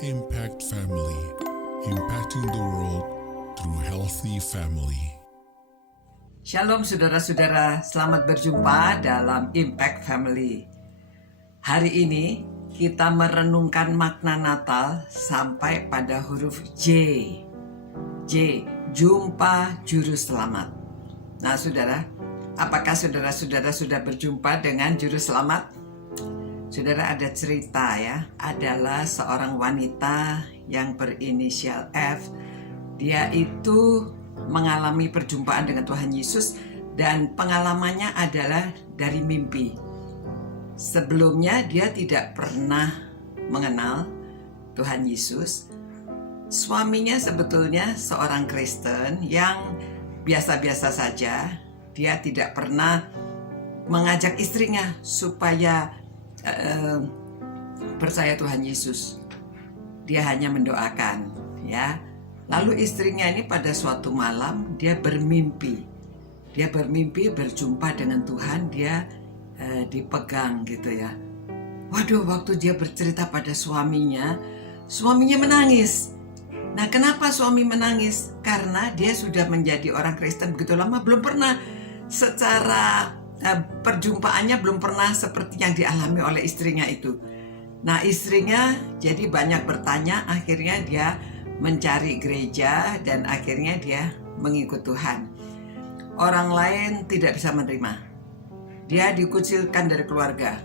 Impact Family, impacting the world through healthy family. Shalom saudara-saudara, selamat berjumpa dalam Impact Family. Hari ini kita merenungkan makna Natal sampai pada huruf J. J, jumpa juru selamat. Nah saudara, apakah saudara-saudara sudah berjumpa dengan juru selamat? Saudara, ada cerita ya, adalah seorang wanita yang berinisial F. Dia itu mengalami perjumpaan dengan Tuhan Yesus dan pengalamannya adalah dari mimpi. Sebelumnya dia tidak pernah mengenal Tuhan Yesus. Suaminya sebetulnya seorang Kristen yang biasa-biasa saja. Dia tidak pernah mengajak istrinya supaya percaya Tuhan Yesus. Dia hanya mendoakan ya. Lalu istrinya ini pada suatu malam dia bermimpi. Dia bermimpi berjumpa dengan Tuhan. Dia dipegang gitu ya. Waduh, waktu dia bercerita pada suaminya menangis. Nah, kenapa suami menangis? Karena dia sudah menjadi orang Kristen begitu lama, belum pernah secara perjumpaannya belum pernah seperti yang dialami oleh istrinya itu. Nah, istrinya jadi banyak bertanya, akhirnya dia mencari gereja dan akhirnya dia mengikut Tuhan. Orang lain tidak bisa menerima. Dia dikucilkan dari keluarga.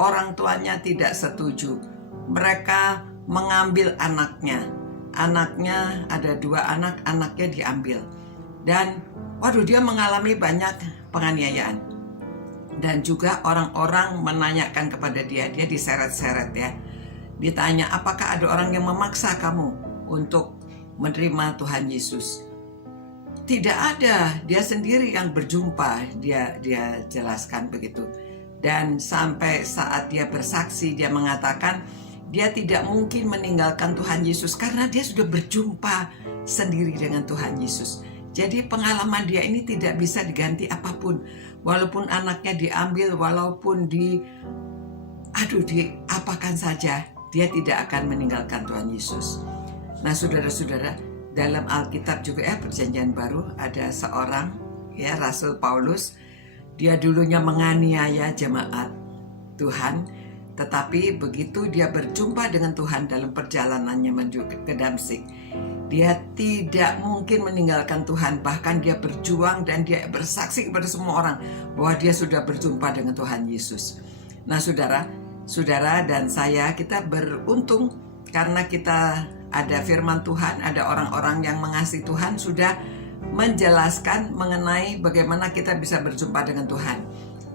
Orang tuanya tidak setuju. Mereka mengambil anaknya. Anaknya ada 2 anak, anaknya diambil. Dan waduh, dia mengalami banyak penganiayaan. Dan juga orang-orang menanyakan kepada dia diseret-seret ya. Ditanya, apakah ada orang yang memaksa kamu untuk menerima Tuhan Yesus? Tidak ada, dia sendiri yang berjumpa, dia jelaskan begitu. Dan sampai saat dia bersaksi, dia mengatakan dia tidak mungkin meninggalkan Tuhan Yesus karena dia sudah berjumpa sendiri dengan Tuhan Yesus. Jadi pengalaman dia ini tidak bisa diganti apapun. Walaupun anaknya diambil, walaupun diapakan saja, dia tidak akan meninggalkan Tuhan Yesus. Nah saudara-saudara, dalam Alkitab juga ya, Perjanjian Baru ada seorang ya, Rasul Paulus. Dia dulunya menganiaya jemaat Tuhan, tetapi begitu dia berjumpa dengan Tuhan dalam perjalanannya menuju ke Damsyik, dia tidak mungkin meninggalkan Tuhan. Bahkan dia berjuang dan dia bersaksi kepada semua orang bahwa dia sudah berjumpa dengan Tuhan Yesus. Nah saudara dan saya, kita beruntung karena kita ada firman Tuhan, ada orang-orang yang mengasihi Tuhan sudah menjelaskan mengenai bagaimana kita bisa berjumpa dengan Tuhan.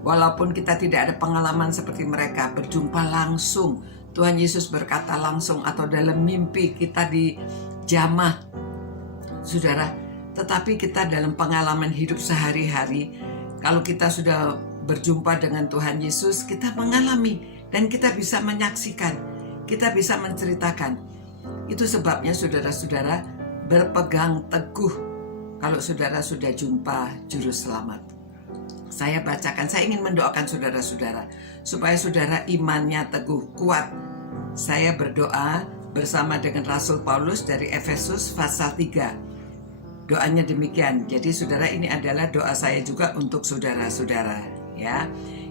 Walaupun kita tidak ada pengalaman seperti mereka, berjumpa langsung, Tuhan Yesus berkata langsung atau dalam mimpi kita dijamah, saudara. Tetapi kita dalam pengalaman hidup sehari-hari, kalau kita sudah berjumpa dengan Tuhan Yesus, kita mengalami dan kita bisa menyaksikan, kita bisa menceritakan. Itu sebabnya saudara-saudara berpegang teguh kalau saudara sudah jumpa juru selamat. Saya bacakan, saya ingin mendoakan saudara-saudara supaya saudara imannya teguh, kuat. Saya berdoa bersama dengan Rasul Paulus dari Efesus pasal 3. Doanya demikian. Jadi saudara, ini adalah doa saya juga untuk saudara-saudara ya.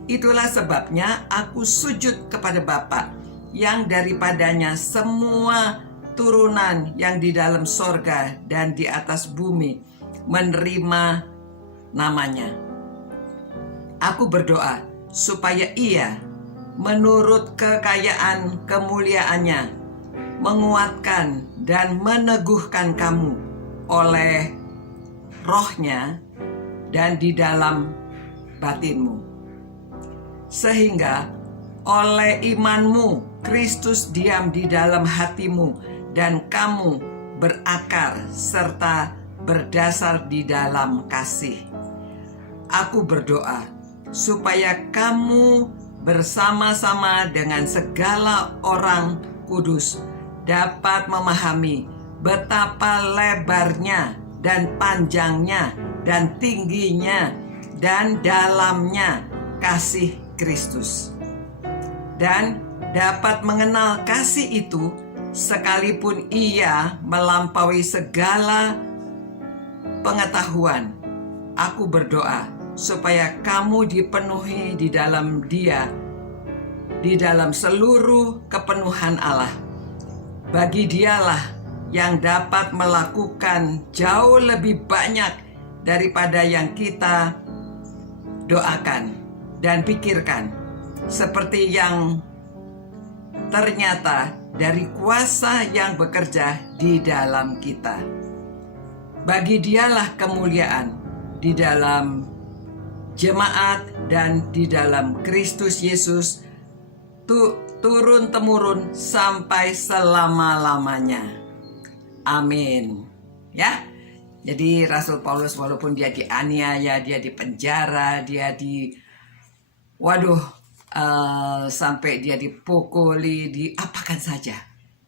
Itulah sebabnya aku sujud kepada Bapa yang daripadanya semua turunan yang di dalam sorga dan di atas bumi menerima namanya. Aku berdoa supaya ia menurut kekayaan kemuliaannya menguatkan dan meneguhkan kamu oleh rohnya dan di dalam batinmu, sehingga oleh imanmu Kristus diam di dalam hatimu dan kamu berakar serta berdasar di dalam kasih. Aku berdoa supaya kamu bersama-sama dengan segala orang kudus dapat memahami betapa lebarnya dan panjangnya dan tingginya dan dalamnya kasih Kristus, dan dapat mengenal kasih itu sekalipun ia melampaui segala pengetahuan. Aku berdoa supaya kamu dipenuhi di dalam Dia, di dalam seluruh kepenuhan Allah. Bagi Dialah yang dapat melakukan jauh lebih banyak daripada yang kita doakan dan pikirkan, seperti yang ternyata dari kuasa yang bekerja di dalam kita. Bagi Dialah kemuliaan di dalam jemaat dan di dalam Kristus Yesus turun-temurun sampai selama-lamanya. Amin. Ya. Jadi Rasul Paulus walaupun dia dianiaya, dia dipenjara, dia sampai dia dipukuli, diapakan saja,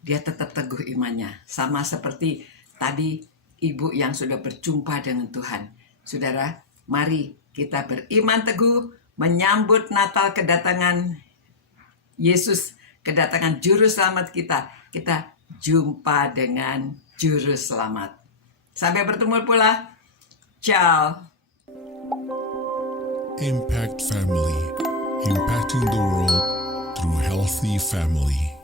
dia tetap teguh imannya. Sama seperti tadi ibu yang sudah berjumpa dengan Tuhan. Saudara, mari kita beriman teguh menyambut Natal, kedatangan Yesus, kedatangan Juru Selamat kita. Kita jumpa dengan Juru Selamat. Sampai bertemu pula. Ciao. Impact Family, impacting the world through healthy family.